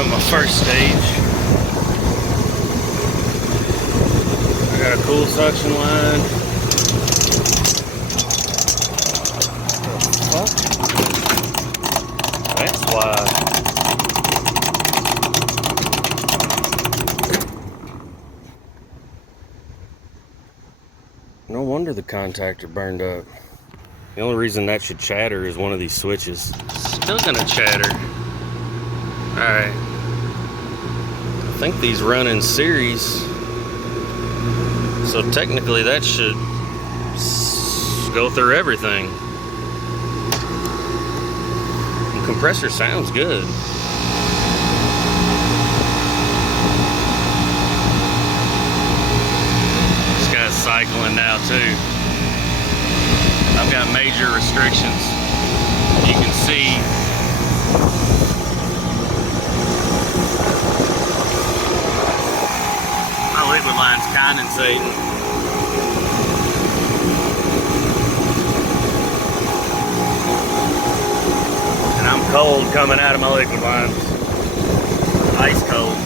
at my first stage. I got a cool suction line. What the fuck? That's why. No wonder the contactor burned up. The only reason that should chatter is one of these switches. Still gonna chatter. Alright. I think these run in series. So technically that should go through everything. The compressor sounds good. Cycling now too. I've got major restrictions. You can see my liquid line's condensating. And I'm cold coming out of my liquid lines. Ice cold.